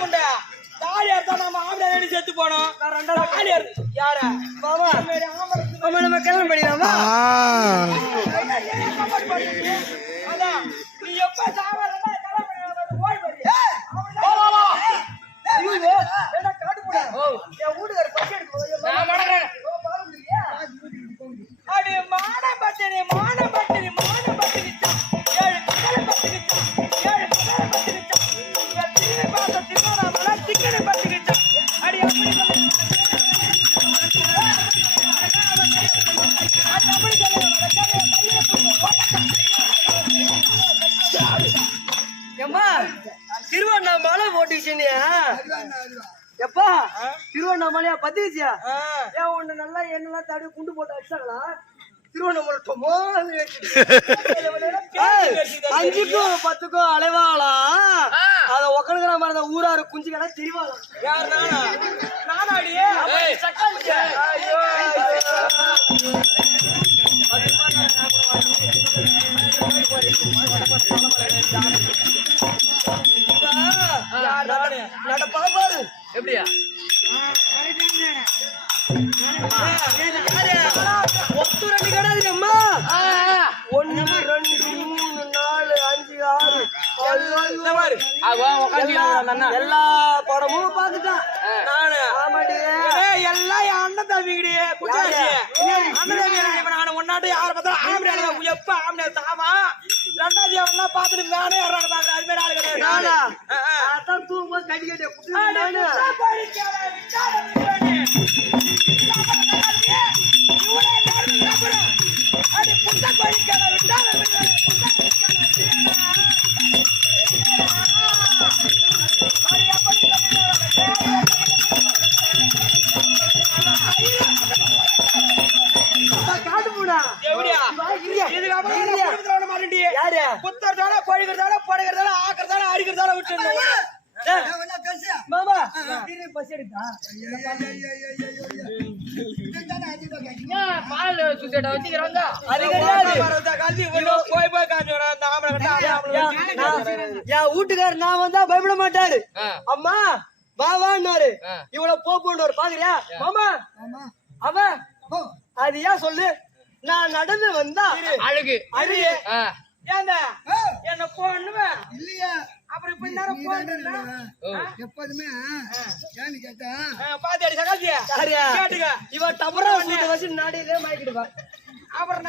முண்டை தாலியார் தான் நம்ம ஆம்பளை ரெடி செத்து போனோம். தாலியார் யார பாபா ஆமா நம்ம கல்யாணம் பண்ணிடலாமா? அதான் நீ எப்ப சாவறனா கல்யாணம் பண்ணி ஓடி போறியா? என்ன காட்டு போடா? என் வீட்டுக்கார பச்சை எடுக்க நான் மடறேன். பால முடியா? அடி மானபட்டனே மானபட்டனே மானபட்டனே ஏழு கல்ல பத்திக்கிச்சு ஏழு கல்ல பத்திக்கிச்சு திரும்பி பார்த்த திருவண்ணாமலை டிக்கெட் பத்திக்கிச்சு அடி அப்படி ஏம்மா திருவண்ணாமலை ஓட்டிச்சியா? எப்பா திருவண்ணாமலையா பத்திரிச்சியா? ஏன் ஒண்ணு நல்லா எண்ணெல்லாம் தடவி குண்டு போட்டு அடிச்சாங்களா? திருவண்ணாமலை 5க்கும் 10க்கும் அலைவாளா? அத உக்காந்துக்கிற மாதிரி அந்த ஊராரு குஞ்சு கடை திரிவாளா? யார் நானா நானாடியே ஐயோ பாரு எப்படியா ஒத்து ரெண்டு கிடையாது அம்மா. 1 2 3 4 5 6 எல்லா படமும் பாத்துட்டான் நானு. ஆமாடி எல்லாம் என் அண்ணன் தம்பிக்கிடி குச்சாச்சி அண்ணன் தம்பி நான் ஒன்னாட்டு யார பார்த்தா ஆம்பளை எப்ப ஆம்பளை தாமா ரெண்டாவது எல்லாம் பார்த்துட்டு மேனே யாரான பாக்குறேன் அது மாதிரி ஆளு கிடையாது. நானா அதான் தூங்கும்போது கட்டி கட்டி காட்டு போடா எப்படியா யாரு குத்துறதால பழுகிறதால படுகிறதால ஆக்குறதால அடிக்கிறதால விட்டு மாமா பஸ் எடுத்தா பால் சுசேட்டா வச்சுக்கிறாங்க அது கிடையாது. போய் போய் என் வீட்டுக்காரர் நான் வந்தா பயப்பட மாட்டாரு. அம்மா வா வான்னாரு. இவ்வளவு போன்னு பாக்குறியா மாமா? அவன் அது ஏன் சொல்லு நான் நடந்து வந்தா அழகு அழுகு ஏண்டா என்ன போன்னுவேன் இல்லையா? அப்புறம் இப்ப நேரம் போன்னா எப்போதுமே ஏன்னு கேட்டா பாத்தியாடி சகாசியா கேட்டுக்க இவன் டபரா வந்து வச்சு நாடியிலே மாய்க்கிடுவா. அப்புறம்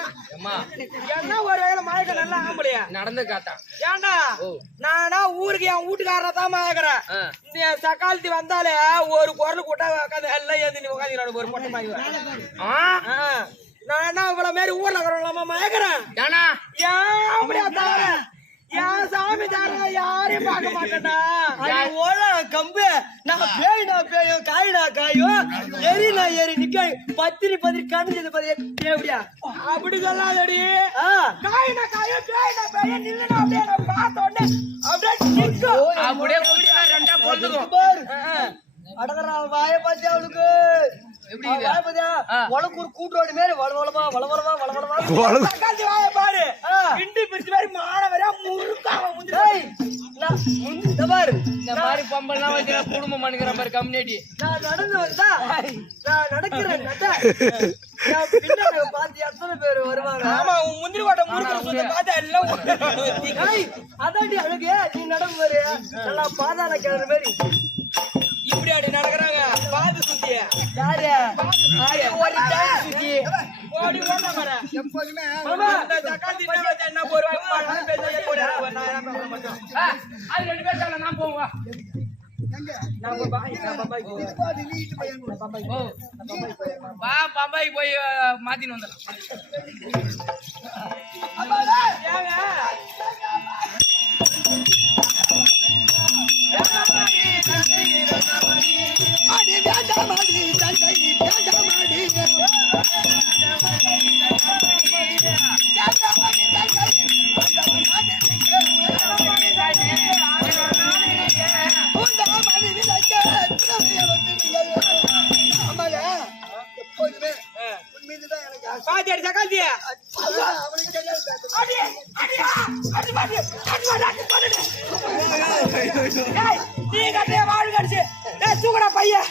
என்ன ஒரு வேலை மயக்க நல்லா ஆம்பளையா நடந்து காட்டா ஏண்டா நானா ஊருக்கு என் வீட்டுக்காரரை தான் மயக்கிறேன். இந்த சக்காலத்தி வந்தாலே ஒரு குரல் கூட்டா உட்காந்து எல்லாம் ஏந்து நீ உட்காந்து ஒரு பொட்டை மாய்க்கிறேன். நான் என்ன இவ்வளவு மாரி ஊர்ல இருக்கிறவங்களாமா மயக்கிறேன். ஏன்னா ஏன் அப்படியா தவிர என் சாமி தாரா யாரையும் பார்க்க மாட்டேன்டா. ஓடா கம்பு நான் பேயும் காயினா காயும் எரி நான் ஏறி நிக்க பத்திரி கணிஞ்சது எப்படியா? அப்படி சொல்லாதடி. காயினா காயும் பேயினா பேயும் நில்லுனா அப்படியே நான் பார்த்த உடனே அப்படியே நிற்கும். அப்படியே கூட்டினா ரெண்டா பொழுதுக்கும் பாரு அடங்கற வாய பாத்தி அவளுக்கு எப்படி வாய பாத்தியா? உனக்கு ஒரு கூட்டோடி மாதிரி வளவளவா சக்காத்தி வாய பாரு கிண்டி பிரிச்சு மாதிரி மானவரா முறுக்காம இந்த பாரு இந்த மாதிரி பம்பல்லாம் வச்சு குடும்பம் பண்ணிக்கிற மாதிரி கம்யூனிட்டி நான் நடந்து வந்தா நான் நடக்கிறேன் பாத்தி எத்தனை பேர் வருவாங்க? ஆமா உன் முந்திரி கோட்டை முறுக்கிற பார்த்தா எல்லாம் அதாண்டி அழகு நீ நடந்து வரு நல்லா பாதாள கிழறு மாதிரி இப்படி அப்படி நடக்கிறாங்க. பாது சுத்திய யாரு ஒரு டைம் சுத்தி ஓடி ஓட வர எப்போதுமே சக்காத்தி என்ன போடுவாங்க அது ரெண்டு பேர் நான் போவா பம்பாய் போய் மாத்தின்னு வந்துடலாம். பாத்தியாடி சக்காத்தியா அடி நீ கட்டைய வாழ் கடிச்சு தூக்கடா பையன்